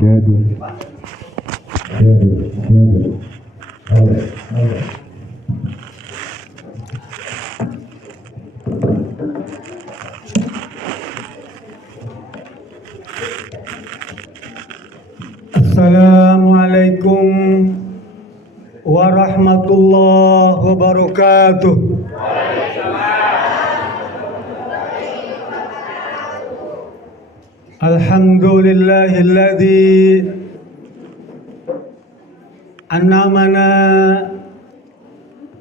Assalamualaikum warahmatullahi wabarakatuh. Alhamdulillahilladzi an'amana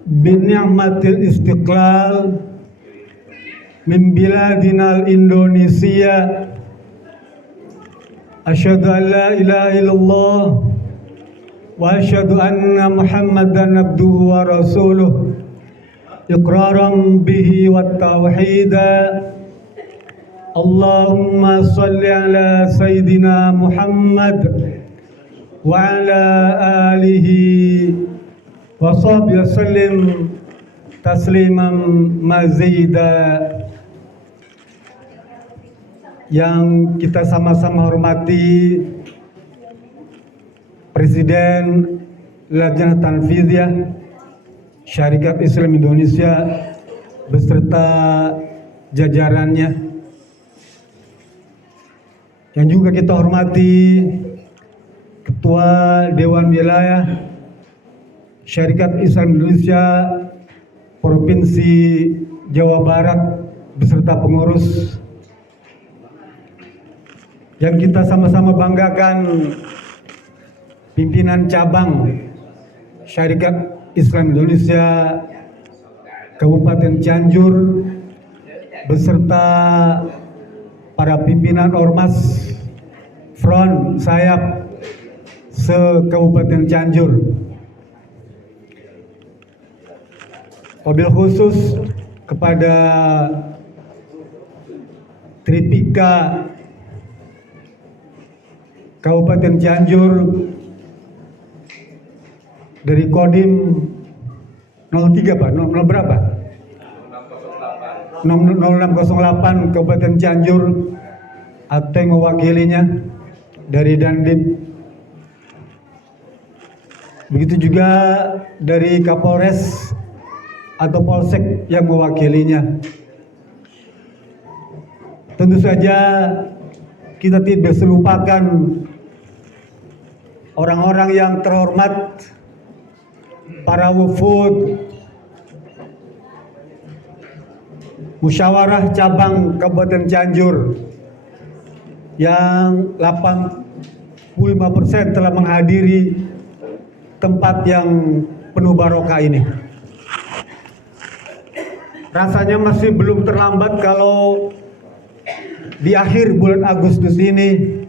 bini'matil istiqlal min biladina Indonesia. Asyhadu an la ilaha illallah wa asyhadu anna Muhammadan abduhu wa rasuluh iqraran bihi wa tauhida. Allahumma salli ala Sayyidina Muhammad wa ala alihi wa sahbihi wasallim tasliman mazida. Yang kita sama-sama hormati Presiden Lajnah Tanfidiyah Syarikat Islam Indonesia beserta jajarannya, yang juga kita hormati Ketua Dewan Wilayah Syarikat Islam Indonesia Provinsi Jawa Barat beserta pengurus, yang kita sama-sama banggakan pimpinan cabang Syarikat Islam Indonesia Kabupaten Cianjur beserta para pimpinan ormas front sayap se-Kabupaten Cianjur. Wabil khusus kepada Tripika Kabupaten Cianjur dari Kodim 03 Pak, nomor berapa? 0608 Kabupaten Cianjur, atau yang mewakilinya dari Dandim. Begitu juga dari Kapolres atau Polsek yang mewakilinya. Tentu saja kita tidak bisa lupakan orang-orang yang terhormat, para wufud Musyawarah Cabang Kabupaten Cianjur yang 85% telah menghadiri tempat yang penuh barokah ini. Rasanya masih belum terlambat kalau di akhir bulan Agustus ini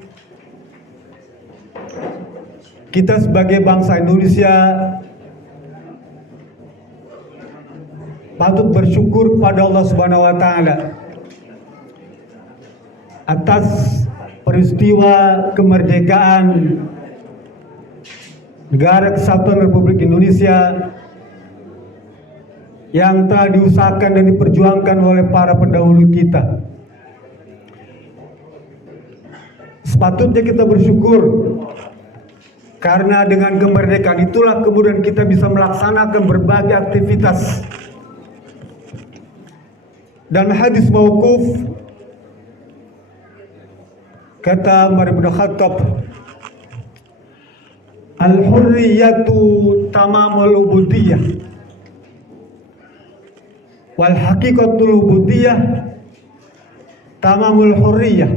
kita sebagai bangsa Indonesia patut bersyukur pada Allah Subhanahu wa taala atas peristiwa kemerdekaan Negara Kesatuan Republik Indonesia yang telah diusahakan dan diperjuangkan oleh para pendahulu kita. Sepatutnya kita bersyukur, karena dengan kemerdekaan itulah kemudian kita bisa melaksanakan berbagai aktivitas. Dan hadis mauquf kata Umar bin Khattab, al-hurriyatu tamamul ubudiyah wal haqiqatul ubudiyah tamamul hurriyah.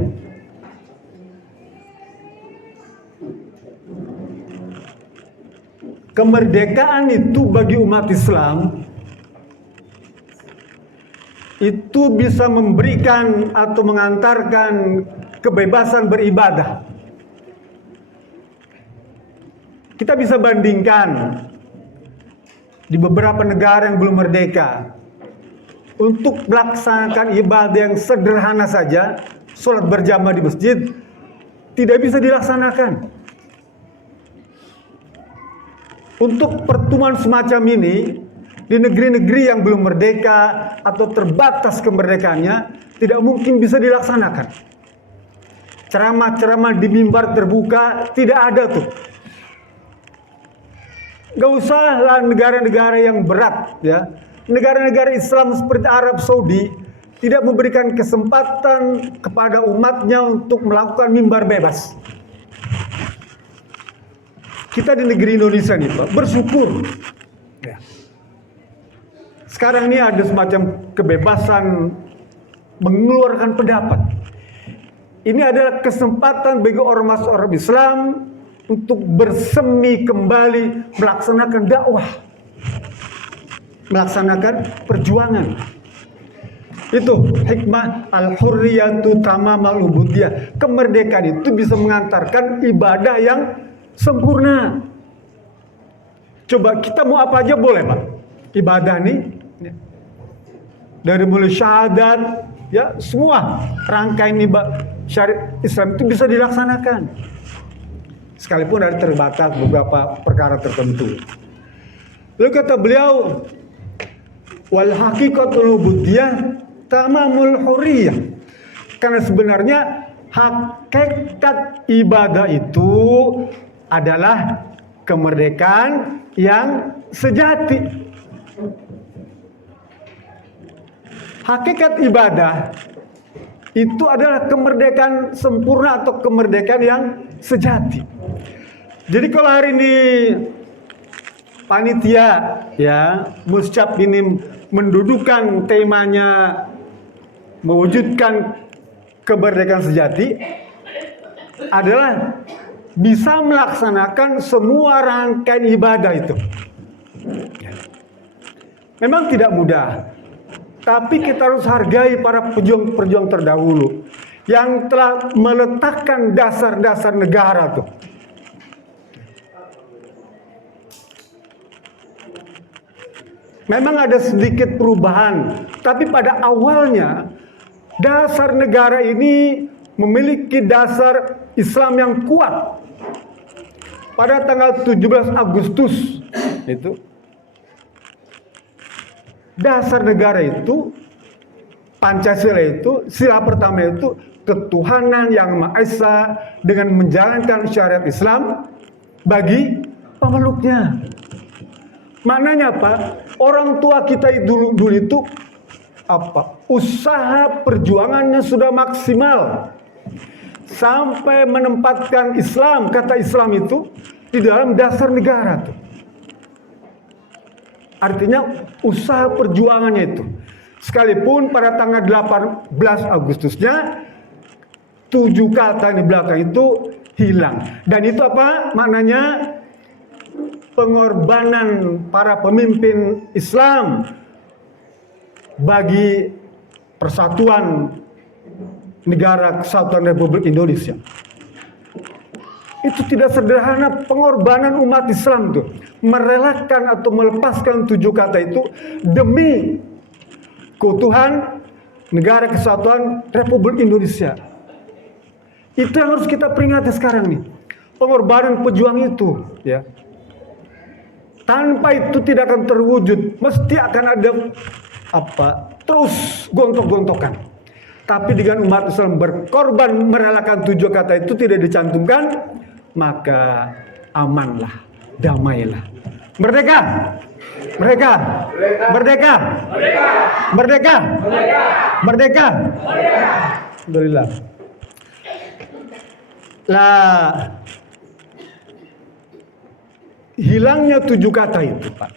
Kemerdekaan itu bagi umat Islam itu bisa memberikan atau mengantarkan kebebasan beribadah. Kita bisa bandingkan di beberapa negara yang belum merdeka, untuk melaksanakan ibadah yang sederhana saja, sholat berjamaah di masjid, tidak bisa dilaksanakan. Untuk pertemuan semacam ini di negeri-negeri yang belum merdeka atau terbatas kemerdekaannya tidak mungkin bisa dilaksanakan. ceramah-ceramah di mimbar terbuka, tidak ada tuh. Gak usahlah negara-negara yang berat, ya. Negara-negara Islam seperti Arab Saudi tidak memberikan kesempatan kepada umatnya untuk melakukan mimbar bebas. Kita di negeri Indonesia nih Pak, bersyukur. Ya. Sekarang ini ada semacam kebebasan mengeluarkan pendapat. Ini adalah kesempatan bagi ormas-ormas Islam untuk bersemi kembali melaksanakan dakwah, melaksanakan perjuangan. Itu hikmah al-hurriyatu tamamal ubudiyah. Kemerdekaan itu bisa mengantarkan ibadah yang sempurna. Coba kita mau apa aja boleh Pak. Ibadah nih dari mulai syahadat, ya semua rangkaian ibadah syariat Islam itu bisa dilaksanakan. Sekalipun ada terbatas beberapa perkara tertentu. Lalu kata beliau, wal haqiqatul ubudiyah tamamul hurriyah. Karena sebenarnya hakikat ibadah itu adalah kemerdekaan yang sejati. Hakikat ibadah itu adalah kemerdekaan sempurna atau kemerdekaan yang sejati. Jadi kalau hari ini panitia ya Muscap ini mendudukan temanya mewujudkan kemerdekaan sejati adalah bisa melaksanakan semua rangkaian ibadah itu. Memang tidak mudah, tapi kita harus hargai para pejuang-pejuang terdahulu yang telah meletakkan dasar-dasar negara tuh. Memang ada sedikit perubahan, tapi pada awalnya dasar negara ini memiliki dasar Islam yang kuat. Pada tanggal 17 Agustus itu dasar negara itu Pancasila itu sila pertama itu ketuhanan yang Maha Esa dengan menjalankan syariat Islam bagi pemeluknya. Maknanya apa? Orang tua kita dulu itu apa? Usaha perjuangannya sudah maksimal sampai menempatkan Islam, kata Islam itu di dalam dasar negara tuh. Artinya usaha perjuangannya itu. Sekalipun pada tanggal 18 Agustusnya 7 kata di belakang itu hilang. Dan itu apa? Maknanya pengorbanan para pemimpin Islam bagi persatuan negara kesatuan Republik Indonesia. Itu tidak sederhana pengorbanan umat Islam tuh. Merelakan atau melepaskan 7 kata itu demi keutuhan negara kesatuan Republik Indonesia. Itu yang harus kita peringati sekarang nih. Pengorbanan pejuang itu, ya. Tanpa itu tidak akan terwujud. Mesti akan ada apa? Terus gontok-gontokan. Tapi dengan umat Islam berkorban merelakan 7 kata itu tidak dicantumkan, maka amanlah, damailah. Merdeka! Merdeka! Merdeka! Merdeka! Merdeka! Alhamdulillah. Lah, hilangnya 7 kata itu, Pak.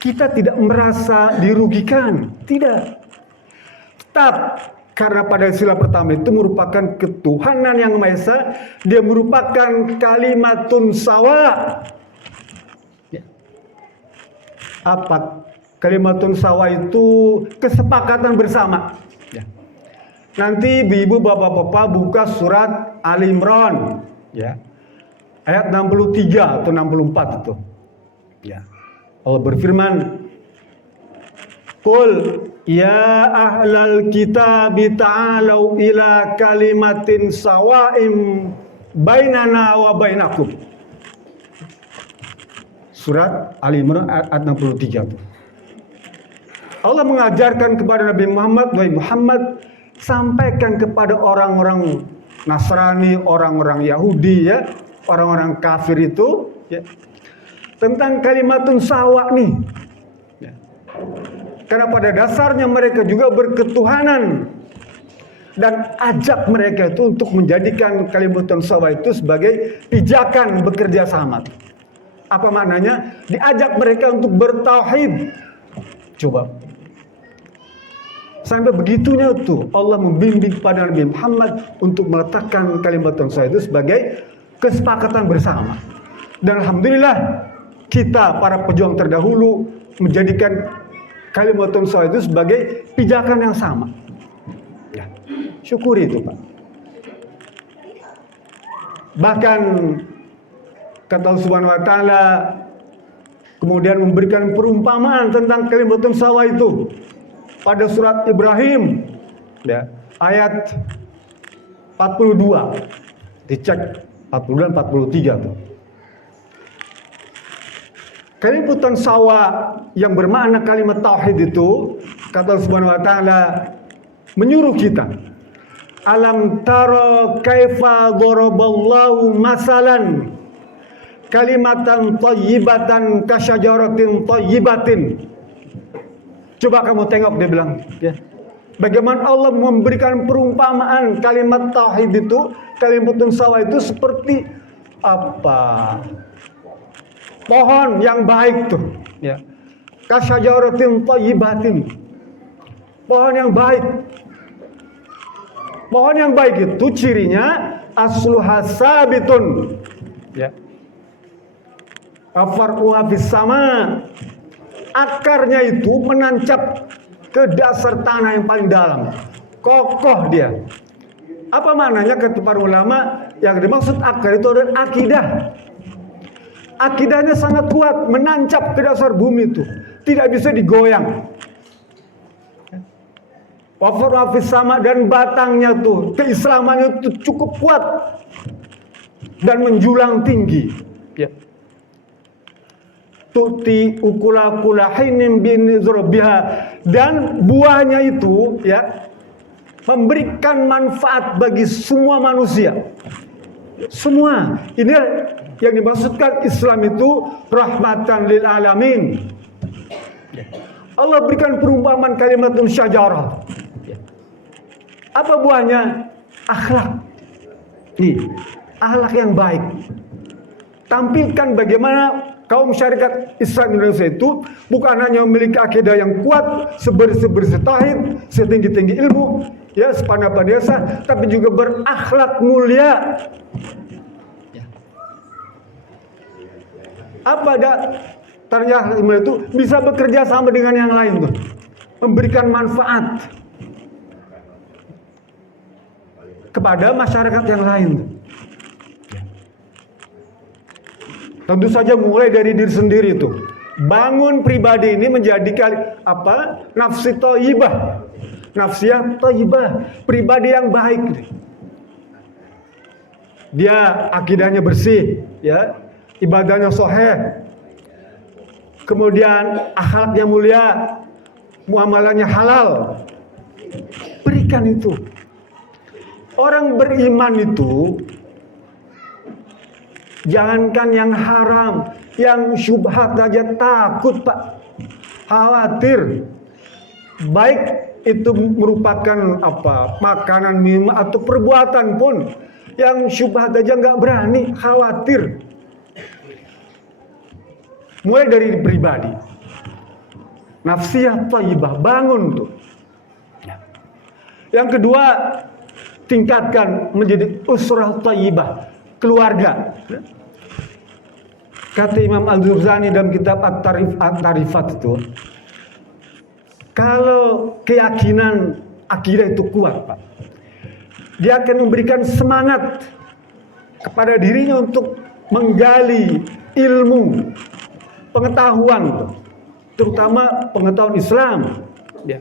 Kita tidak merasa dirugikan, tidak. Tetap karena pada sila pertama itu merupakan ketuhanan yang Maha Esa, dia merupakan kalimatun sawa. Apa kalimatun sawa itu? Kesepakatan bersama. Nanti ibu-ibu bapak-bapak buka surat Ali Imran, ya. Ayat 63 atau 64 itu. Ya. Allah berfirman, "Qul ya ahlal kitab ta'alu ila kalimatin sawa'im bainana wa bainakum." Surat Ali Imran ayat 63 itu. Allah mengajarkan kepada Nabi Muhammad, "Wahai Muhammad, sampaikan kepada orang-orang Nasrani, orang-orang Yahudi ya, orang-orang kafir itu ya, tentang kalimatun sawa nih. Ya. Karena pada dasarnya mereka juga berketuhanan, dan ajak mereka itu untuk menjadikan kalimatun sawa itu sebagai pijakan bekerja sama. Apa maknanya? Diajak mereka untuk bertauhid. Coba. Sampai begitunya tuh Allah membimbing pada Nabi Muhammad untuk meletakkan kalimatun sawa itu sebagai kesepakatan bersama. Dan alhamdulillah kita para pejuang terdahulu menjadikan kalimatun sawa itu sebagai pijakan yang sama. Ya, syukuri itu Pak. Bahkan kata Allah Subhanahu wa taala kemudian memberikan perumpamaan tentang kalimatun sawa itu pada surat Ibrahim ya, ayat 42. Dicek 42 dan 43 tuh. Kalimatun sawa yang bermakna kalimat tauhid itu kata Allah Subhanahu wa taala menyuruh kita, alam tara kaifa daraballahu masalan kalimatan thayyibatan kasyajaratin thayyibatin. Coba kamu tengok, dia bilang ya, bagaimana Allah memberikan perumpamaan kalimat tauhid itu, kalimatun sawa itu seperti apa? Pohon yang baik tuh ya, kasyajaratin thayyibatin, pohon yang baik. Pohon yang baik itu cirinya asluha sabitun ya, afar'uha fis sama, akarnya itu menancap ke dasar tanah yang paling dalam, kokoh dia. Apa maknanya kata para ulama? Yang dimaksud akar itu adalah akidah. Akidahnya sangat kuat, menancap ke dasar bumi itu, tidak bisa digoyang. Wafar hafis sama, dan batangnya tuh, keislamannya itu cukup kuat dan menjulang tinggi. Ya. Tuti ukula kulahinin bin zurbiha, dan buahnya itu ya memberikan manfaat bagi semua manusia. Semua. Ini yang dimaksudkan Islam itu rahmatan lil alamin. Allah berikan perumpamaan kalimatun syajarah. Apa buahnya? Akhlak. Nih, akhlak yang baik. Tampilkan bagaimana kaum syarikat Islam Indonesia itu bukan hanya memiliki akidah yang kuat, sebersih-bersih tauhid, setinggi-tinggi ilmu, ya, sepandai-pandai desa, tapi juga berakhlak mulia. Apa ada ternyata itu bisa bekerja sama dengan yang lain tuh, memberikan manfaat kepada masyarakat yang lain. Tentu saja mulai dari diri sendiri tuh. Bangun pribadi ini menjadi apa? Nafsi thayyibah. Nafsiyah thayyibah, pribadi yang baik. Dia akidahnya bersih, ya. Ibadahnya sahih. Kemudian akhlaknya mulia, muamalahnya halal. Berikan itu. Orang beriman itu jangankan yang haram, yang syubhat aja takut, Pak. Khawatir. Baik itu merupakan apa? Makanan, minum atau perbuatan pun yang syubhat aja nggak berani, khawatir. Mulai dari pribadi. Nafsiyah thayyibah, bangun tuh. Yang kedua, tingkatkan menjadi usrah thayyibah, keluarga. Kata Imam Al-Juzani dalam kitab At-Tarifat itu, kalau keyakinan akidah itu kuat, Pak, dia akan memberikan semangat kepada dirinya untuk menggali ilmu, pengetahuan, terutama pengetahuan Islam. Ya.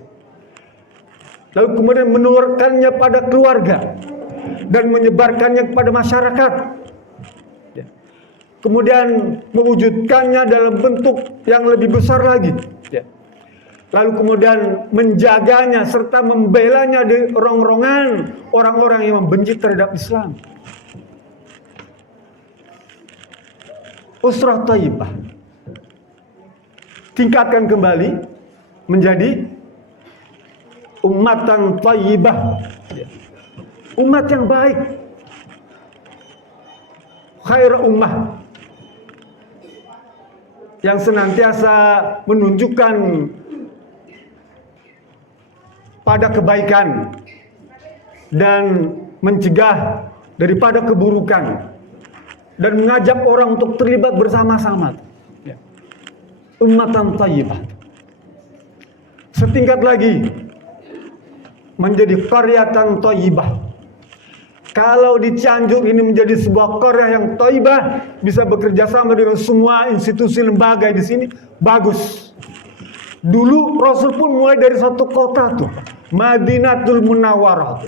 Lalu kemudian menurunkannya pada keluarga dan menyebarkannya kepada masyarakat. Ya. Kemudian mewujudkannya dalam bentuk yang lebih besar lagi. Ya. lalu kemudian menjaganya serta membelanya di rongrongan orang-orang yang membenci terhadap Islam. Usrah thayyibah. Tingkatkan kembali menjadi ummatan thayyibah. Umat yang baik. Khair ummah. Yang senantiasa menunjukkan pada kebaikan dan mencegah daripada keburukan. Dan mengajak orang untuk terlibat bersama-sama. Ummatan thayyibah. Setingkat lagi menjadi qaryatan thayyibah. Kalau di Cianjur ini menjadi sebuah qaryah yang thayyibah, bisa bekerja sama dengan semua institusi lembaga di sini, bagus. Dulu Rasul pun mulai dari satu kota tuh, Madinatul Munawwarah.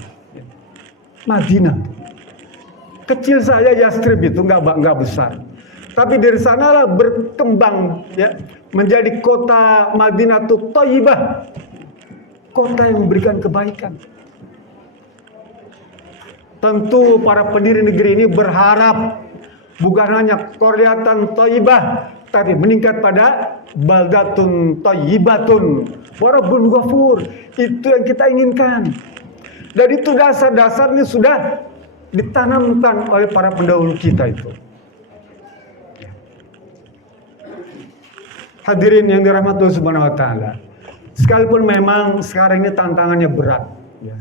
Madinah. Kecil saja Yastrib itu nggak besar, tapi dari sanalah berkembang ya menjadi kota Madinatul Thayyibah, kota yang memberikan kebaikan. Tentu para pendiri negeri ini berharap bukan hanya qaryatan thayyibah, tapi meningkat pada baldatun thayyibatun wa rabbun ghafur. Itu yang kita inginkan. Dan itu dasar-dasarnya sudah ditanamkan oleh para pendahulu kita itu. Hadirin yang dirahmati Allah Subhanahu wa taala. Sekalipun memang sekarang ini tantangannya berat ya.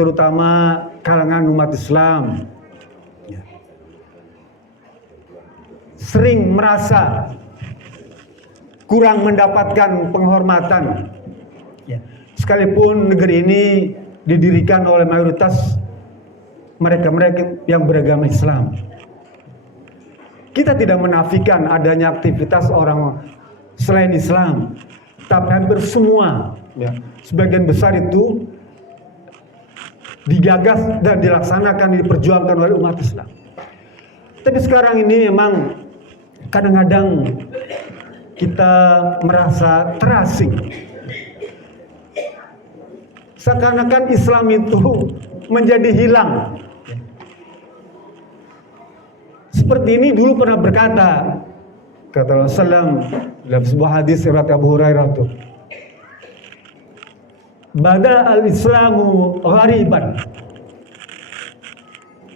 Terutama kalangan umat Islam ya. Sering merasa kurang mendapatkan penghormatan ya. Sekalipun negeri ini didirikan oleh mayoritas mereka-mereka yang beragama Islam. Kita tidak menafikan adanya aktivitas orang selain Islam, tapi hampir semua, ya, sebagian besar itu digagas dan dilaksanakan, diperjuangkan oleh umat Islam. Tapi sekarang ini memang kadang-kadang kita merasa terasing. Seakan-akan Islam itu menjadi hilang. Seperti ini dulu pernah berkata, kata Rasulullah dalam sebuah hadis riwayat Abu Hurairah itu, bada al-Islamu ghariban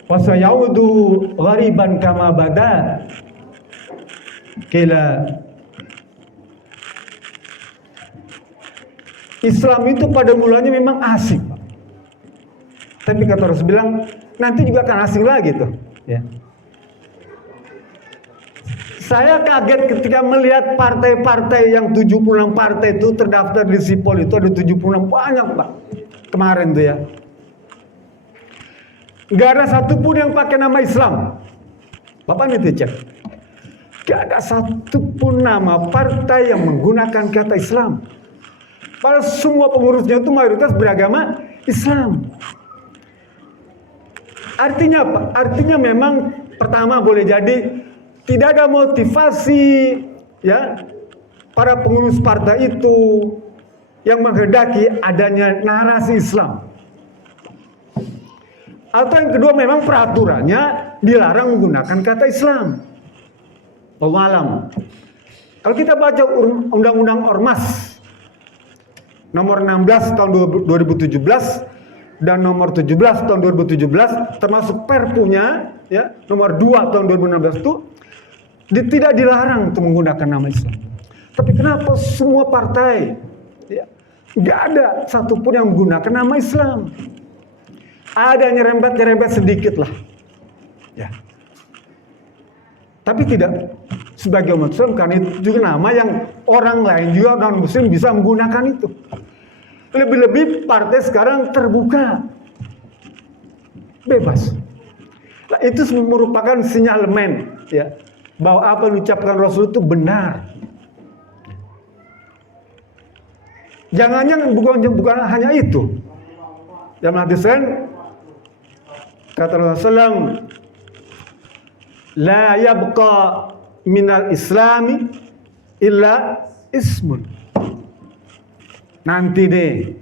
wa sayaudu ghariban kama bada. Kila Islam itu pada mulanya memang asing, tapi kata Rasul bilang nanti juga akan asing lagi tuh ya. Saya kaget ketika melihat partai-partai yang 76 partai itu terdaftar di Sipol itu ada 76, banyak Pak kemarin tuh ya. Gak ada satupun yang pakai nama Islam. Bapak nanti cek. Gak ada satupun nama partai yang menggunakan kata Islam. Padahal semua pengurusnya itu mayoritas beragama Islam. Artinya apa? Artinya memang pertama boleh jadi tidak ada motivasi ya para pengurus partai itu yang menghendaki adanya narasi Islam. Atau yang kedua memang peraturannya dilarang menggunakan kata Islam. Wallahualam. Kalau kita baca Undang-Undang Ormas nomor 16 tahun 2017 dan nomor 17 tahun 2017 termasuk Perpunya ya nomor 2 tahun 2016 itu tidak dilarang untuk menggunakan nama Islam. Tapi kenapa semua partai ya, nggak ada satupun yang menggunakan nama Islam? Ada nyerempet-nyerempet sedikit lah, ya. Tapi tidak sebagai umat Islam, karena itu juga nama yang orang lain juga non Muslim bisa menggunakan itu. Lebih-lebih partai sekarang terbuka, bebas. Nah, itu merupakan sinyalemen, ya. Bahwa apa yang diucapkan Rasul itu benar. Jangan-jangan bukan hanya itu. Dalam hadis lain kata Rasulullah, la yabqa minal islami illa ismun. nanti deh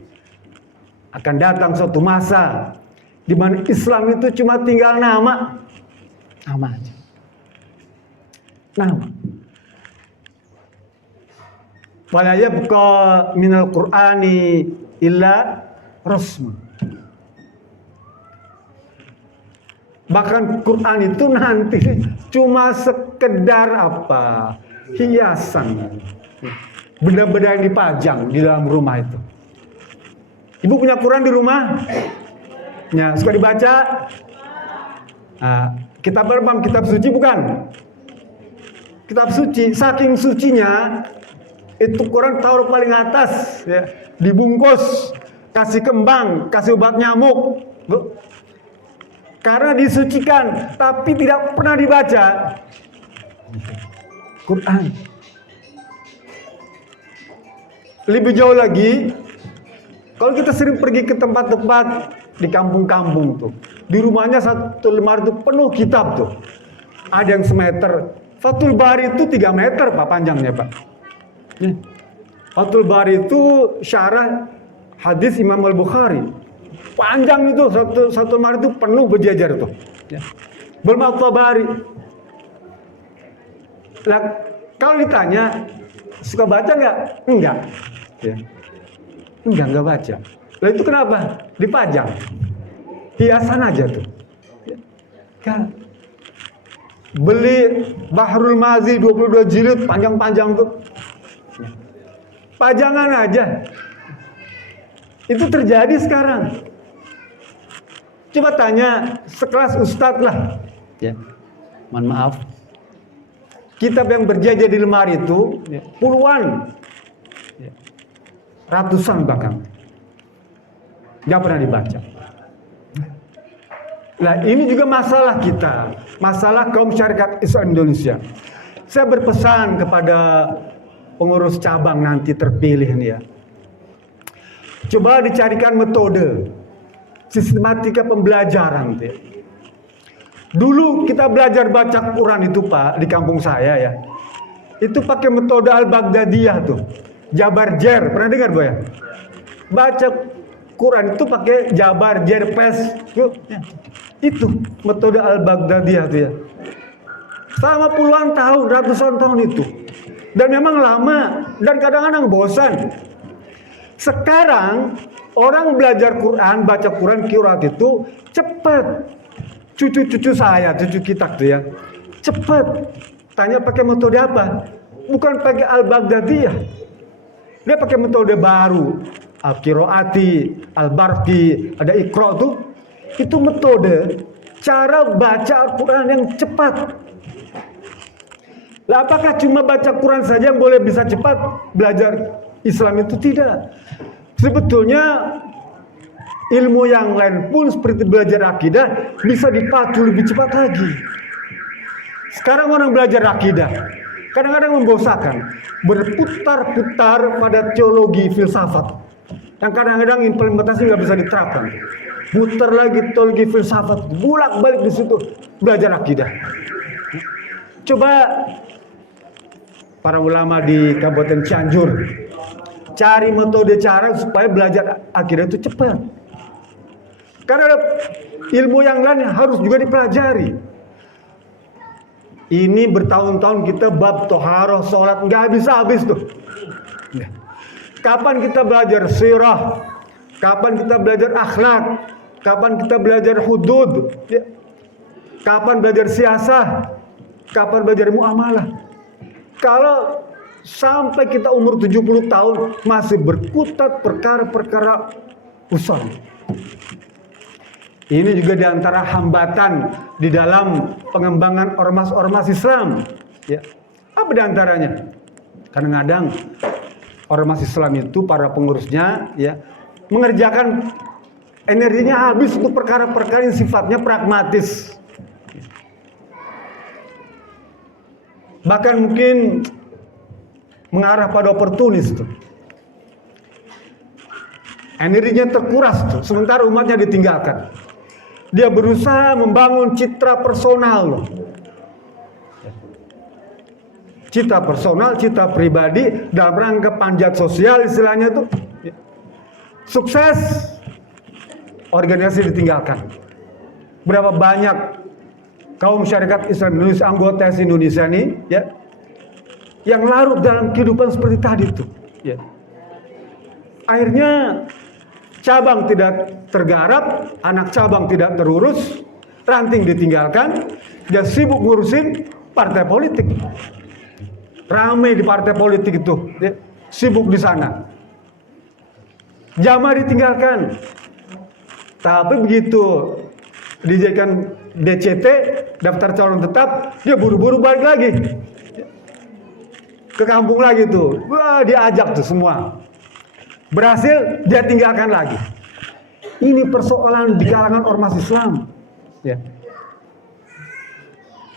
akan datang suatu masa di mana Islam itu cuma tinggal nama aja, nama. Wala yabqa minal Qur'ani illa rasm. Bahkan Quran itu nanti cuma sekedar apa? Hiasan. Benda-benda yang dipajang di dalam rumah itu. Ibu punya Quran di rumah? Ya, suka dibaca? Nah, kitab apa? Kitab suci bukan? Kitab suci, saking sucinya itu Quran taruh paling atas, ya, dibungkus, kasih kembang, kasih obat nyamuk, karena disucikan, tapi tidak pernah dibaca. Quran. Lebih jauh lagi, kalau kita sering pergi ke tempat-tempat di kampung-kampung tuh, di rumahnya satu lemari itu penuh kitab tuh. Ada yang semeter. Fathul Bari itu 3 meter Pak panjangnya Pak. Fathul Bari itu syarah hadis Imam Al-Bukhari. Panjang itu, satu lemari itu penuh berjejer tuh. Belum Al-Tabari. Lah, kalau ditanya, suka baca nggak? Enggak. Ya. Enggak baca. Lah itu kenapa? Dipajang. Hiasan aja tuh. Kan. Beli Bahrul Mazi 22 jilid panjang-panjang tuh. Pajangan aja. Itu terjadi sekarang. Coba tanya sekelas ustadz lah. Ya. Mohon maaf. Kitab yang berjajar di lemari itu puluhan, ratusan bahkan. Nggak pernah dibaca. Nah ini juga masalah kita. Masalah kaum syarikat Islam Indonesia. Saya berpesan kepada pengurus cabang nanti terpilih nih ya. Coba dicarikan metode sistematika pembelajaran. Dulu kita belajar baca Quran itu Pak di kampung saya ya. Itu pakai metode Al-Baghdadiyah tuh. Jabar Jer, pernah dengar Bu ya? Baca Quran itu pakai Jabar Jer Pes. Itu metode Al-Baghdadiyah tuh ya. Selama puluhan tahun, ratusan tahun itu. Dan memang lama dan kadang-kadang bosan. Sekarang orang belajar Quran, baca Quran, qiraat itu cepat. Cucu-cucu saya, cucu kita tuh ya, cepat. Tanya pakai metode apa? Bukan pakai Al-Baghdadiyah. Dia pakai metode baru, Al-Qiraati, Al-Barqi, ada Iqra tuh. Itu metode cara baca Al-Quran yang cepat. Lah apakah cuma baca Quran saja yang boleh bisa cepat? Belajar Islam itu tidak. Sebetulnya ilmu yang lain pun seperti belajar akidah bisa dipacu lebih cepat lagi. Sekarang orang belajar akidah kadang-kadang membosankan, berputar-putar pada teologi filsafat yang kadang-kadang implementasi nggak bisa diterapkan. Putar lagi teologi filsafat, bolak-balik di situ belajar akidah. Coba para ulama di Kabupaten Cianjur cari metode cara supaya belajar akidah itu cepat. Karena ilmu yang lain harus juga dipelajari. Ini bertahun-tahun kita bab toharoh, sholat, nggak habis-habis tuh. Kapan kita belajar sirah? Kapan kita belajar akhlak? Kapan kita belajar hudud? Kapan belajar siasah? Kapan belajar muamalah? Kalau sampai kita umur 70 tahun masih berkutat perkara-perkara usul. Ini juga diantara hambatan di dalam pengembangan ormas-ormas Islam. Ya. Apa diantaranya? Kadang-kadang ormas Islam itu para pengurusnya ya mengerjakan energinya habis untuk perkara-perkara yang sifatnya pragmatis. Bahkan mungkin mengarah pada oportunis tuh. Energinya terkuras tuh, sementara umatnya ditinggalkan. Dia berusaha membangun citra personal loh. Citra personal, citra pribadi dalam rangka panjat sosial istilahnya tuh. sukses, organisasi ditinggalkan. Berapa banyak kaum masyarakat Islam Indonesia, anggota Indonesia ini, ya, yang larut dalam kehidupan seperti tadi tuh, ya. Akhirnya cabang tidak tergarap, anak cabang tidak terurus, ranting ditinggalkan, dia sibuk ngurusin partai politik. Ramai di partai politik itu, ya, sibuk di sana. Jamaah ditinggalkan. Tapi begitu dijadikan DCT, daftar calon tetap, dia buru-buru balik lagi ke kampung lagi tuh. Wah, diajak tuh semua. Berhasil, dia tinggalkan lagi. Ini persoalan di kalangan ormas Islam, ya,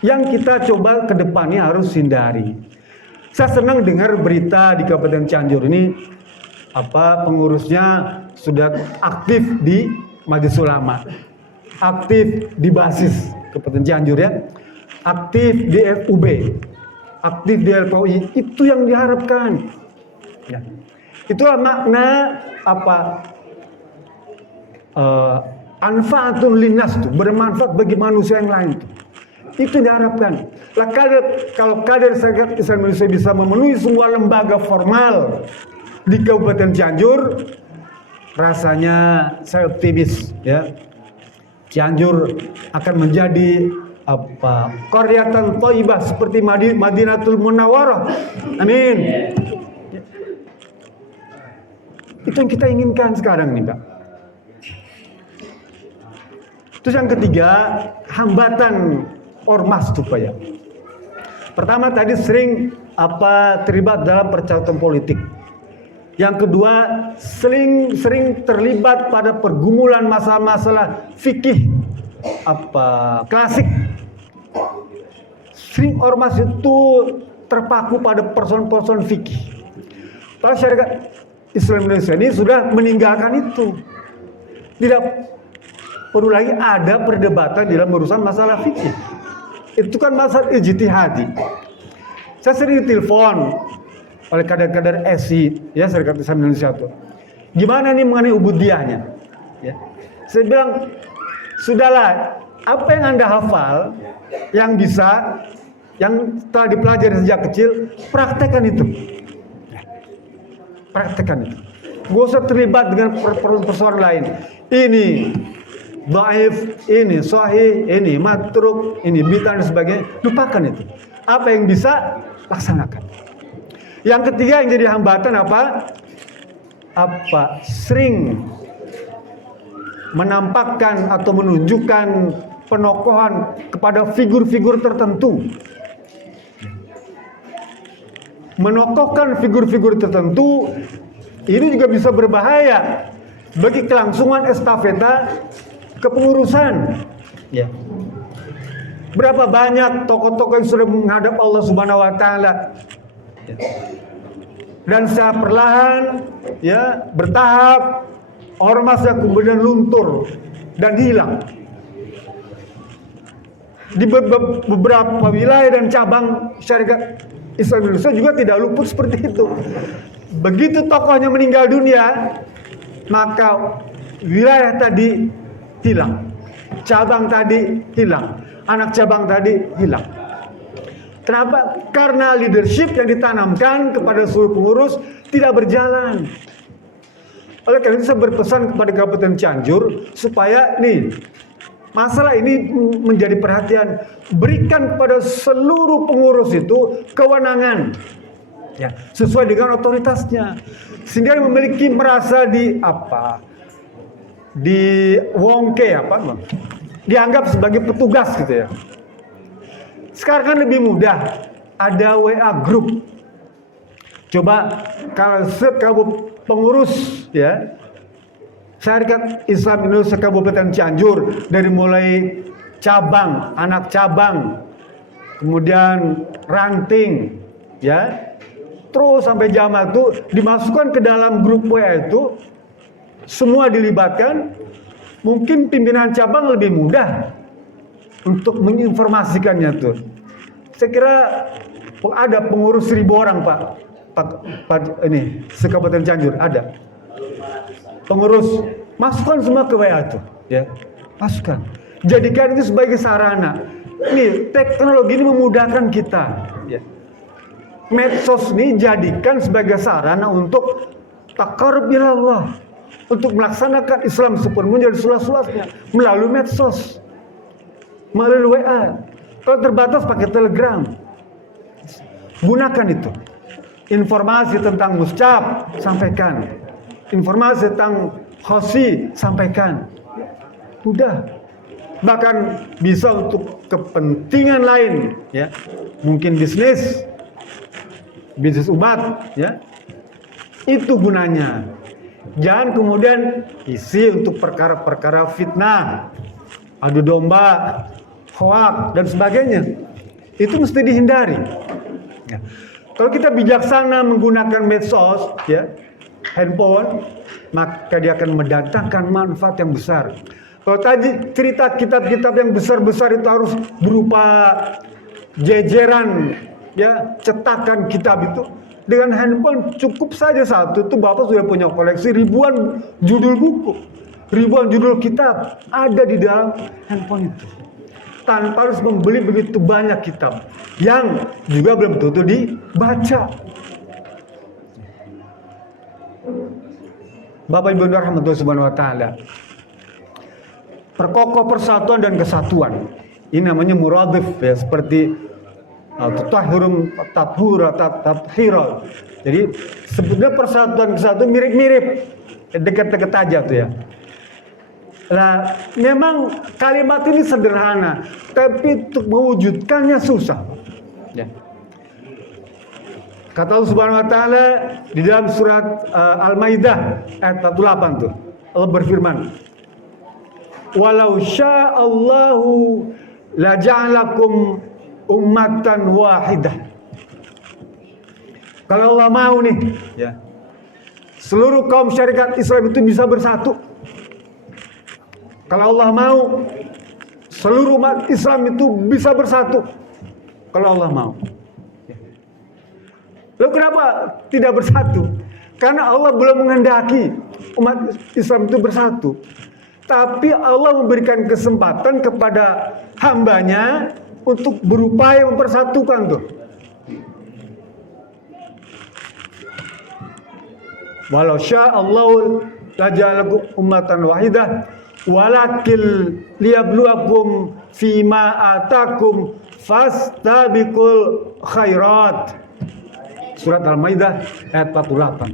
yang kita coba ke depannya harus hindari. Saya senang dengar berita di Kabupaten Cianjur ini, pengurusnya sudah aktif di Majelis Ulama, aktif di basis Kabupaten Cianjur, ya, aktif di FUB, aktif di LPOI. Itu yang diharapkan, ya. Itulah makna anfaatun linnas tuh, bermanfaat bagi manusia yang lain tuh. Itu diharapkan. Kalau kader Syarikat Islam Indonesia bisa memenuhi semua lembaga formal di Kabupaten Cianjur, rasanya saya optimis, ya. Cianjur akan menjadi qaryatan thayyibah seperti Madinatul Munawwarah. Amin. Itu yang kita inginkan sekarang nih, Pak. Terus yang ketiga, hambatan ormas tuh, Pak, ya. Pertama tadi sering terlibat dalam percaturan politik. Yang kedua, sering terlibat pada pergumulan masalah-masalah fikih klasik. Sering ormas itu terpaku pada persoalan-persoalan fikih. Padahal syarikat Islam Indonesia ini sudah meninggalkan itu. Tidak perlu lagi ada perdebatan dalam urusan masalah fikih. Itu kan masalah ijtihadi. Saya sering ditelepon oleh kader-kader SI, ya, Syarikat Islam Indonesia itu. Gimana nih mengenai ubudiyahnya? Ya. Saya bilang, sudahlah, apa yang Anda hafal, yang bisa, yang telah dipelajari sejak kecil, praktekkan itu. Praktekkan itu. Gak usah terlibat dengan persoalan lain. Ini dhaif, ini sahih, ini matruk, ini bid'ah dan sebagainya. Lupakan itu. Apa yang bisa, laksanakan. Yang ketiga yang jadi hambatan sering menampakkan atau menunjukkan penokohan kepada figur-figur tertentu. Menokohkan figur-figur tertentu ini juga bisa berbahaya bagi kelangsungan estafeta kepengurusan. Ya. Berapa banyak tokoh-tokoh yang sudah menghadap Allah Subhanahu wa taala. Ya. Dan secara perlahan, ya, bertahap ormas yang kemudian luntur dan hilang. Di beberapa wilayah dan cabang syarikat Islam Indonesia juga tidak luput seperti itu. Begitu tokohnya meninggal dunia, maka wilayah tadi hilang, cabang tadi hilang, anak cabang tadi hilang. Kenapa? Karena leadership yang ditanamkan kepada seluruh pengurus tidak berjalan. Oleh karena itu saya berpesan kepada Kabupaten Cianjur supaya masalah ini menjadi perhatian. Berikan kepada seluruh pengurus itu kewenangan, ya, sesuai dengan otoritasnya, sehingga memiliki merasa dianggap sebagai petugas gitu, ya. Sekarang kan lebih mudah, ada WA group. Coba kalau pengurus, ya, Syarikat Islam Indonesia Kabupaten Cianjur, dari mulai cabang, anak cabang, kemudian ranting, ya, terus sampai jamaah itu dimasukkan ke dalam grup WA itu, semua dilibatkan. Mungkin pimpinan cabang lebih mudah untuk menginformasikannya tuh. Saya kira ada pengurus 1.000 orang, Pak, ini se-Kabupaten Cianjur ada. pengurus, masukkan semua ke WA tuh, ya, masukkan. Jadikan itu sebagai sarana. Nih, teknologi ini memudahkan kita. Ya. Medsos ini jadikan sebagai sarana untuk taqarrub ilallah, untuk melaksanakan Islam sepenuhnya dan seluas-luasnya melalui medsos, melalui WA. Kalau terbatas pakai Telegram, gunakan itu. Informasi tentang muscap, sampaikan. Informasi tentang khosi, sampaikan. Mudah. Bahkan bisa untuk kepentingan lain, ya. Mungkin bisnis umat, ya. Itu gunanya. Jangan kemudian isi untuk perkara-perkara fitnah, adu domba, hoak dan sebagainya. Itu mesti dihindari. Ya. Kalau kita bijaksana menggunakan medsos, ya, handphone, maka dia akan mendatangkan manfaat yang besar. Kalau tadi cerita kitab-kitab yang besar-besar itu harus berupa jejeran, ya, cetakan kitab itu. Dengan handphone cukup saja satu, itu Bapak sudah punya koleksi ribuan judul buku, ribuan judul kitab ada di dalam handphone itu. Tanpa harus membeli begitu banyak kitab yang juga belum tentu dibaca. Bapak Ibu rahmatullah subhanahu wa ta'ala, perkokoh persatuan dan kesatuan ini namanya muradif, ya, seperti tatahirum tathura tathira. Jadi sebetulnya persatuan kesatuan mirip-mirip, dekat-dekat aja tuh, ya. Nah, memang kalimat ini sederhana, tapi untuk mewujudkannya susah. Ya. Kata Allah Subhanahu wa taala di dalam surat Al-Maidah ayat 48 tuh. Allah berfirman, "Walau sya'allahu la ja'alakum ummatan wahidah." Kalau Allah mau nih, ya, seluruh kaum syarikat Islam itu bisa bersatu. Kalau Allah mau, seluruh umat Islam itu bisa bersatu. Kalau Allah mau. Lalu kenapa tidak bersatu? Karena Allah belum menghendaki umat Islam itu bersatu. Tapi Allah memberikan kesempatan kepada hambanya untuk berupaya mempersatukan tuh. Walau sya'allahu laja'alakum ummatan wahidah walakil liyabluwakum fima atakum fastabiqul khairat. Surat Al-Maidah ayat 48.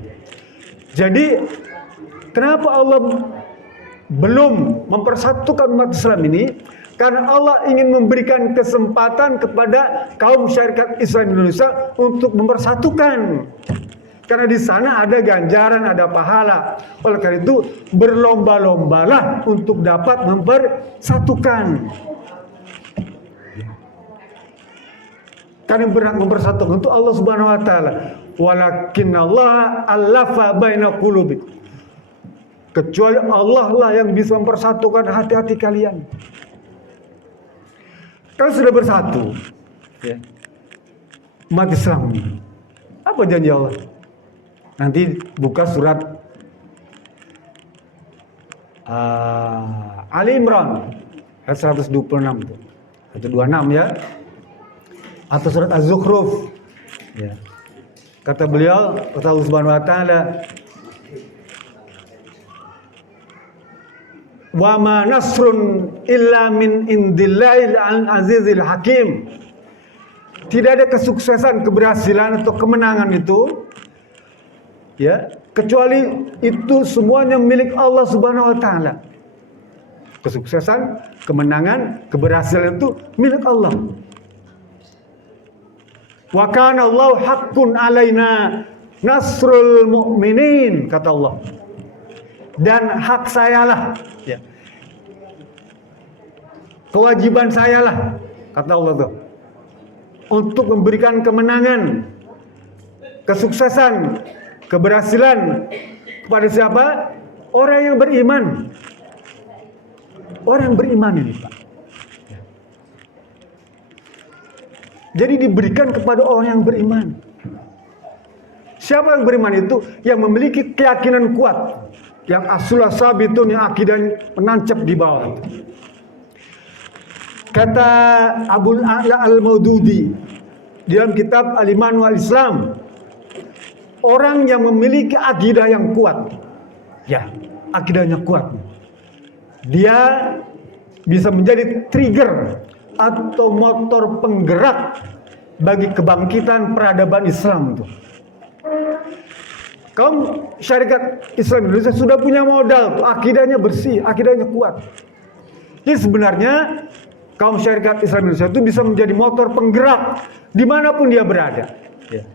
Jadi kenapa Allah belum mempersatukan umat Islam ini? Karena Allah ingin memberikan kesempatan kepada kaum syarikat Islam Indonesia untuk mempersatukan. Karena di sana ada ganjaran, ada pahala. Oleh karena itu berlomba-lombalah untuk dapat mempersatukan. Karena yang berhak mempersatukan itu Allah Subhanahu wa taala. Walakinnallaha allafa baina qulubikum. Kecuali Allah lah yang bisa mempersatukan hati-hati kalian. Kalau sudah bersatu, ya, umat Islam, apa janji Allah? Nanti buka surat Ali Imran ayat 126 tuh. 126 ya. Atau surat Az-Zukhruf. Ya. Kata beliau, kata Allah Subhanahu wa taala, "Wa ma nasrun illa min indillahil azizil hakim." Tidak ada kesuksesan, keberhasilan atau kemenangan itu, ya, kecuali itu semuanya milik Allah Subhanahu wa taala. Kesuksesan, kemenangan, keberhasilan itu milik Allah. Wa kana Allahu haqqun alaina nasrul mu'minin, kata Allah. Dan hak sayalah, ya, kewajiban sayalah, kata Allah tuh, untuk memberikan kemenangan, kesuksesan, keberhasilan kepada siapa? Orang yang beriman. Orang yang beriman ini, Pak. Jadi diberikan kepada orang yang beriman. Siapa yang beriman itu? Yang memiliki keyakinan kuat yang asula sabitun, yang akidah menancap di bawah. Kata Abul A'la Al-Maududi dalam kitab Al-Iman wal Islam, orang yang memiliki akidah yang kuat, ya, akidahnya kuat, dia bisa menjadi trigger atau motor penggerak bagi kebangkitan peradaban Islam tuh. Kaum syarikat Islam Indonesia sudah punya modal, akidahnya bersih, akidahnya kuat. Jadi sebenarnya kaum syarikat Islam Indonesia itu bisa menjadi motor penggerak dimanapun dia berada. Ya.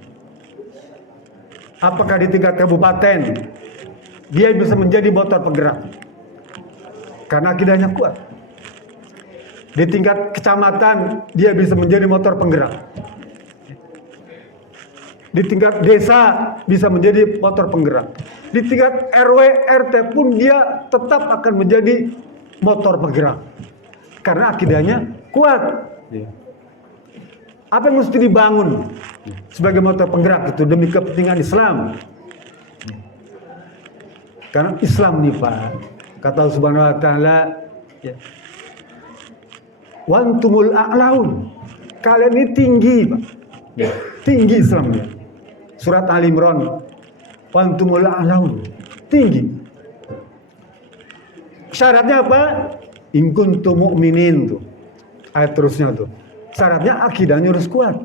Apakah di tingkat kabupaten, dia bisa menjadi motor penggerak karena akidahnya kuat. Di tingkat kecamatan, dia bisa menjadi motor penggerak. Di tingkat desa bisa menjadi motor penggerak. Di tingkat RW, RT pun dia tetap akan menjadi motor penggerak. Karena akidahnya kuat. Apa yang mesti dibangun sebagai motor penggerak itu demi kepentingan Islam? Karena Islam nih Pak, kata Allah Subhanahu wa taala, ya. Wantumul a'laun. Kalian ini tinggi, Pak. Ya. Tinggi Islamnya. Surat Ali Imran. Wantumul a'laun. Tinggi. Syaratnya apa? In kuntum mu'minin tuh. Ayat terusnya tuh. Syaratnya akidahnya harus kuat.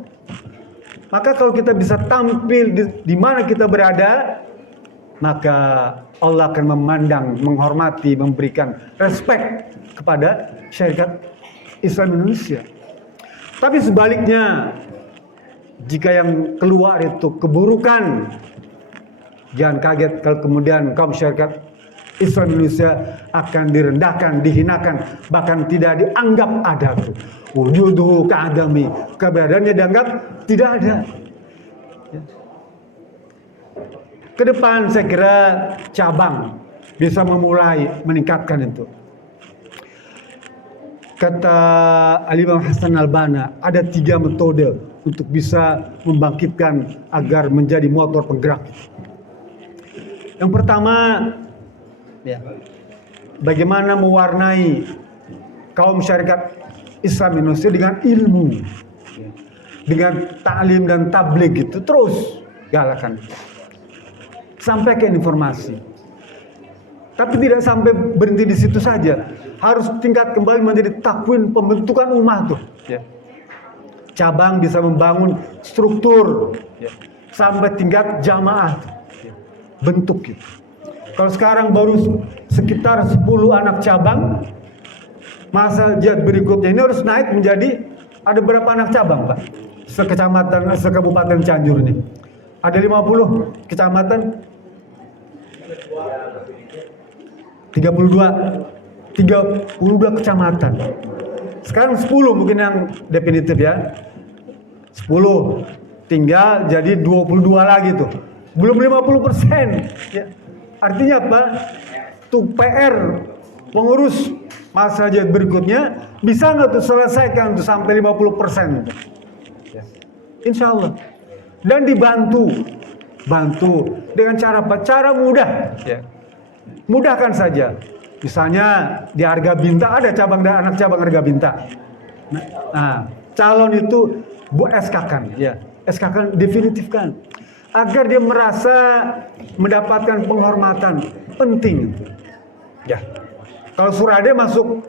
Maka kalau kita bisa tampil di mana kita berada, maka Allah akan memandang, menghormati, memberikan respect kepada syarikat Islam Indonesia. Tapi sebaliknya, jika yang keluar itu keburukan, jangan kaget kalau kemudian kaum syarikat Islam Indonesia akan direndahkan, dihinakan, bahkan tidak dianggap ada tuh. Wujuduhu ka'adami, keberadaannya dianggap tidak ada. Ke depan saya kira cabang bisa memulai meningkatkan itu. Kata Al-Imam Hasan Al-Banna, ada 3 metode untuk bisa membangkitkan agar menjadi motor penggerak. Yang pertama, ya, bagaimana mewarnai kaum syarikat Islam Indonesia dengan ilmu, dengan ta'lim dan tabligh gitu, terus galakan. Sampaikan informasi. Tapi tidak sampai berhenti di situ saja. Harus tingkat kembali menjadi takwin pembentukan umat tuh. Ya. Cabang bisa membangun struktur sampai tingkat jamaah. Ya. Bentuk gitu. Kalau sekarang baru sekitar 10 anak cabang, masa jihad berikutnya ini harus naik menjadi ada berapa anak cabang, Pak? Sekecamatan, sekabupaten Cianjur ini. Ada 50 kecamatan. 32 kecamatan. Sekarang 10 mungkin yang definitif ya. 10 tinggal jadi 22 lagi tuh. Belum 50%. Ya. Artinya apa? Tuh PR pengurus masa jihad berikutnya bisa nggak tuh selesaikan tuh sampai 50%. Ya. Insya Allah. Dan dibantu dengan cara apa? Cara mudah. Ya. Mudahkan saja. Misalnya di Harga Bintang ada cabang dan anak cabang Harga Bintang. Nah, calon itu SK-kan, ya. SK-kan definitifkan agar dia merasa mendapatkan penghormatan penting. Ya. Kalau Surade masuk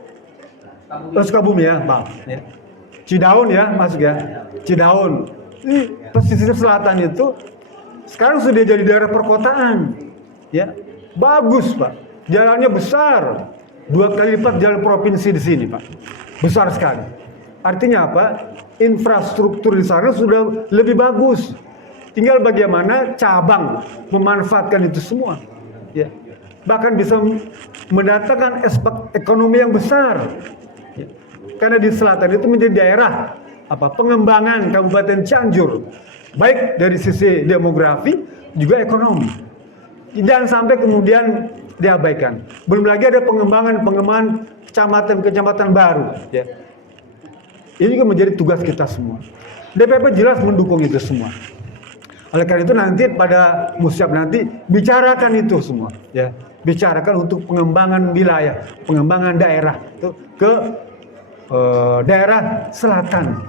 Sukabumi ya, Bang. Ya. Cidaun ya, masuk ya. Cidaun. Di pesisir selatan itu sekarang sudah jadi daerah perkotaan. Ya. Bagus, Pak. Jalannya besar. 2 kali lipat jalan provinsi di sini, Pak. Besar sekali. Artinya apa? Infrastruktur di sana sudah lebih bagus. Tinggal bagaimana cabang memanfaatkan itu semua. Ya. Bahkan bisa mendatangkan aspek ekonomi yang besar. Ya. Karena di selatan itu menjadi daerah pengembangan Kabupaten Cianjur. Baik dari sisi demografi juga ekonomi. Jangan sampai kemudian diabaikan. Belum lagi ada pengembangan kecamatan-kecamatan baru. Ya. Ini juga menjadi tugas kita semua. DPP jelas mendukung itu semua. Oleh karena itu nanti pada musyab nanti bicarakan itu semua. Ya. bicarakan untuk pengembangan wilayah, pengembangan daerah ke daerah selatan.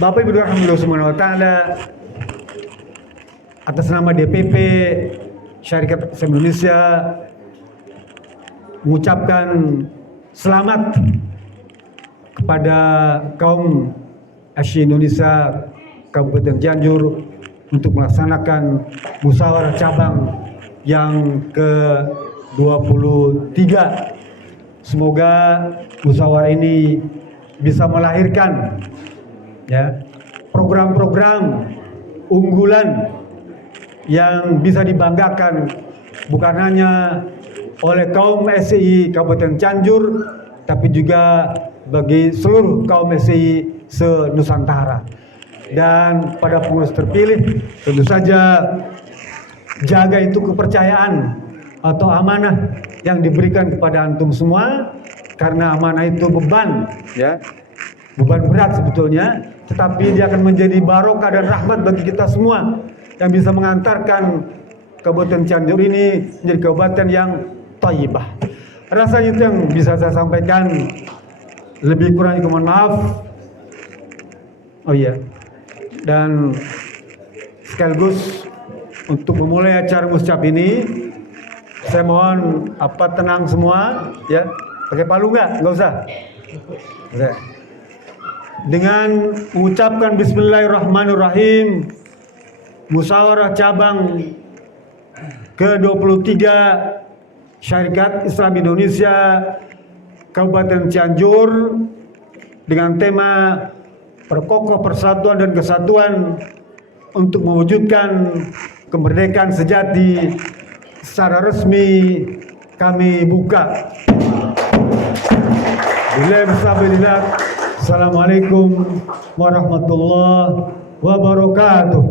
Bapak Ibu Rahimahullah Subhanahu wa taala, atas nama DPP Syarikat Islam Indonesia mengucapkan selamat kepada kaum Asy Indonesia Kabupaten Cianjur untuk melaksanakan musyawarah cabang yang ke-23. Semoga musyawarah ini bisa melahirkan program-program unggulan yang bisa dibanggakan bukan hanya oleh kaum SCI Kabupaten Cianjur, tapi juga bagi seluruh kaum SCI se-Nusantara. Dan pada pengurus terpilih, tentu saja jaga itu kepercayaan atau amanah yang diberikan kepada antum semua, karena amanah itu beban, beban berat sebetulnya, tetapi dia akan menjadi barokah dan rahmat bagi kita semua yang bisa mengantarkan Kabupaten Cianjur ini menjadi kabupaten yang thayyibah. Rasanya itu yang bisa saya sampaikan. Lebih kurang mohon maaf. Oh iya. Dan sekaligus untuk memulai acara musyab ini, saya mohon tenang semua, ya. Pakai palu nggak usah. Dengan mengucapkan Bismillahirrahmanirrahim, musyawarah cabang ke-23 Syarikat Islam Indonesia Kabupaten Cianjur dengan tema Perkokoh Persatuan dan Kesatuan untuk mewujudkan kemerdekaan sejati secara resmi kami buka. Assalamualaikum warahmatullahi wabarakatuh.